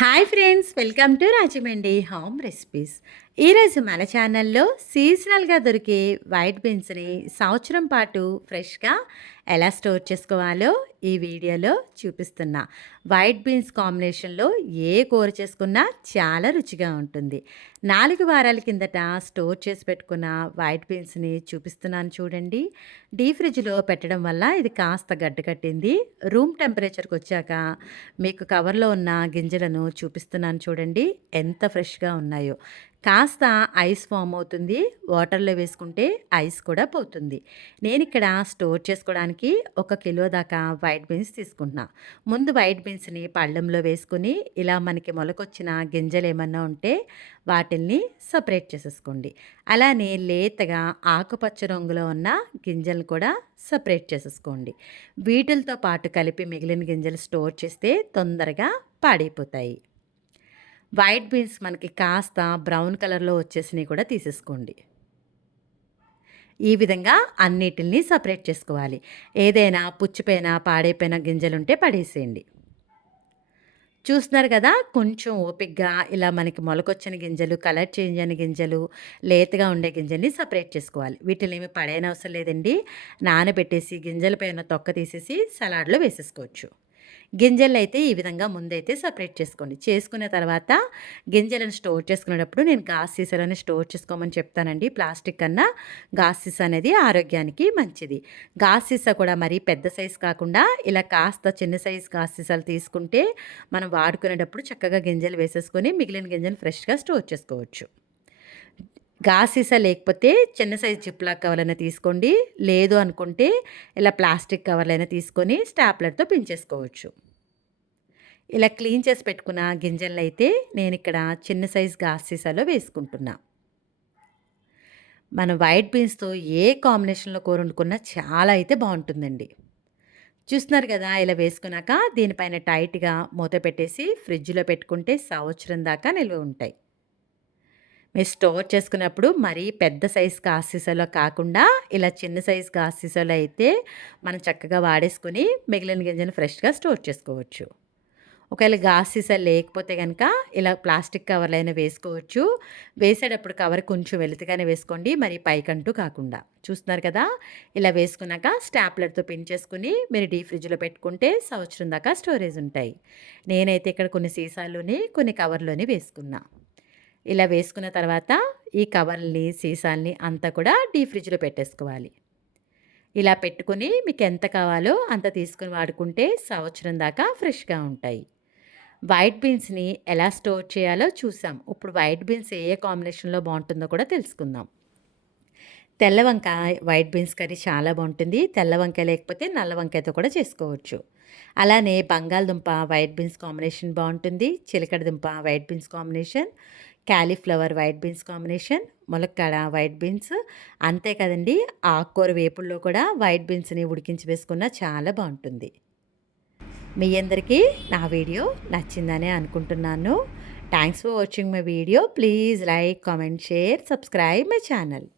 Hi friends, welcome to Rajahmundry home recipes. ఈరోజు మన ఛానల్లో సీజనల్గా దొరికే వైట్ బీన్స్ని సంవత్సరం పాటు ఫ్రెష్గా ఎలా స్టోర్ చేసుకోవాలో ఈ వీడియోలో చూపిస్తున్నా. వైట్ బీన్స్ కాంబినేషన్లో ఏ కూర చేసుకున్నా చాలా రుచిగా ఉంటుంది. 4 వారాల కిందట స్టోర్ చేసి పెట్టుకున్న వైట్ బీన్స్ని చూపిస్తున్నాను చూడండి. డీప్ ఫ్రిడ్జ్లో పెట్టడం వల్ల ఇది కాస్త గడ్డకట్టింది. రూమ్ టెంపరేచర్కి వచ్చాక మీకు కవర్లో ఉన్న గింజలను చూపిస్తున్నాను చూడండి, ఎంత ఫ్రెష్గా ఉన్నాయో. కాస్త ఐస్ ఫామ్ అవుతుంది, వాటర్లో వేసుకుంటే ఐస్ కూడా పోతుంది. నేను ఇక్కడ స్టోర్ చేసుకోవడానికి 1 కిలో దాకా వైట్ బీన్స్ తీసుకుంటున్నా. ముందు వైట్ బీన్స్ని పళ్ళెంలో వేసుకుని ఇలా మనకి మొలకొచ్చిన గింజలు ఏమన్నా ఉంటే వాటిల్ని సపరేట్ చేసేసుకోండి. అలానే లేతగా ఆకుపచ్చ రంగులో ఉన్న గింజలు కూడా సపరేట్ చేసేసుకోండి. వీటితో పాటు కలిపి మిగిలిన గింజలు స్టోర్ చేస్తే తొందరగా పాడైపోతాయి. వైట్ బీన్స్ మనకి కాస్త బ్రౌన్ కలర్లో వచ్చేసినవి కూడా తీసేసుకోండి. ఈ విధంగా అన్నిటిని సపరేట్ చేసుకోవాలి. ఏదైనా పుచ్చిపోయిన పాడైపోయిన గింజలుంటే పడేసేయండి. చూస్తున్నారు కదా, కొంచెం ఓపికగా ఇలా మనకి మొలకొచ్చిన గింజలు, కలర్ చేంజ్ అయిన గింజలు, లేతగా ఉండే గింజల్ని సపరేట్ చేసుకోవాలి. వీటిని ఏమి పడేయనవసరం లేదండి. నానబెట్టేసి గింజల పైన తొక్క తీసేసి సలాడ్లో వేసేసుకోవచ్చు. గింజలు అయితే ఈ విధంగా ముందైతే సపరేట్ చేసుకోండి. చేసుకున్న తర్వాత గింజలను స్టోర్ చేసుకునేటప్పుడు నేను గాజు సీసాలోనే స్టోర్ చేసుకోమని చెప్తానండి. ప్లాస్టిక్ కన్నా గాజు సీసా అనేది ఆరోగ్యానికి మంచిది. గాజు సీసా కూడా మరీ పెద్ద సైజు కాకుండా ఇలా కాస్త చిన్న సైజు గాజు సీసాలు తీసుకుంటే మనం వాడుకునేటప్పుడు చక్కగా గింజలు వేసేసుకొని మిగిలిన గింజలు ఫ్రెష్గా స్టోర్ చేసుకోవచ్చు. గాజు సీసా లేకపోతే చిన్న సైజు జిప్లాక్ కవర్లైనా తీసుకోండి. లేదు అనుకుంటే ఇలా ప్లాస్టిక్ కవర్లైనా తీసుకొని స్టాప్లర్తో పించేసుకోవచ్చు. ఇలా క్లీన్ చేసి పెట్టుకున్న గింజలను అయితే నేను ఇక్కడ చిన్న సైజు గాజు సీసాలో వేసుకుంటున్నా. మనం వైట్ బీన్స్తో ఏ కాంబినేషన్లో కూర వండుకున్నా చాలా అయితే బాగుంటుందండి. చూస్తున్నారు కదా, ఇలా వేసుకున్నాక దీనిపైన టైట్గా మూత పెట్టేసి ఫ్రిడ్జ్లో పెట్టుకుంటే సంవత్సరం దాకా నిల్వ ఉంటాయి. మీరు స్టోర్ చేసుకున్నప్పుడు మరీ పెద్ద సైజు గాజు సీసాలో కాకుండా ఇలా చిన్న సైజు గాజు సీసాలో అయితే మనం చక్కగా వాడేసుకొని మిగిలిన గింజలు ఫ్రెష్గా స్టోర్ చేసుకోవచ్చు. ఒకవేళ గాజు సీసా లేకపోతే కనుక ఇలా ప్లాస్టిక్ కవర్లైనా వేసుకోవచ్చు. వేసేటప్పుడు కవర్ కొంచెం వెలుతుగానే వేసుకోండి, మరి పైకంటూ కాకుండా. చూస్తున్నారు కదా, ఇలా వేసుకున్నాక స్టాప్లర్తో పిన్ చేసుకుని మీరు డీప్ ఫ్రిడ్జ్లో పెట్టుకుంటే సంవత్సరం దాకా స్టోరేజ్ ఉంటాయి. నేనైతే ఇక్కడ కొన్ని సీసాల్లోని కొన్ని కవర్లోని వేసుకున్నా. ఇలా వేసుకున్న తర్వాత ఈ కవర్ని సీసాల్ని అంతా కూడా డీప్ ఫ్రిడ్జ్లో పెట్టేసుకోవాలి. ఇలా పెట్టుకుని మీకు ఎంత కావాలో అంత తీసుకుని వాడుకుంటే సంవత్సరం దాకా ఫ్రెష్గా ఉంటాయి. వైట్ బీన్స్ని ఎలా స్టోర్ చేయాలో చూసాం. ఇప్పుడు వైట్ బీన్స్ ఏ కాంబినేషన్లో బాగుంటుందో కూడా తెలుసుకుందాం. తెల్ల వంకాయ వైట్ బీన్స్ కర్రీ చాలా బాగుంటుంది. తెల్ల వంకాయ లేకపోతే నల్ల వంకాయతో కూడా చేసుకోవచ్చు. అలానే బంగాళదుంప వైట్ బీన్స్ కాంబినేషన్ బాగుంటుంది. చిలకడ దుంప white beans combination, cauliflower white beans combination, ములక్కాడ వైట్ బీన్స్. అంతే కదండి, ఆకుకూర వేపుల్లో కూడా వైట్ బీన్స్ని ఉడికించి వేసుకున్న చాలా బాగుంటుంది. మీ అందరికీ నా వీడియో నచ్చిందనే అనుకుంటున్నాను. Thanks for watching my video. Please like, comment, share, subscribe my channel.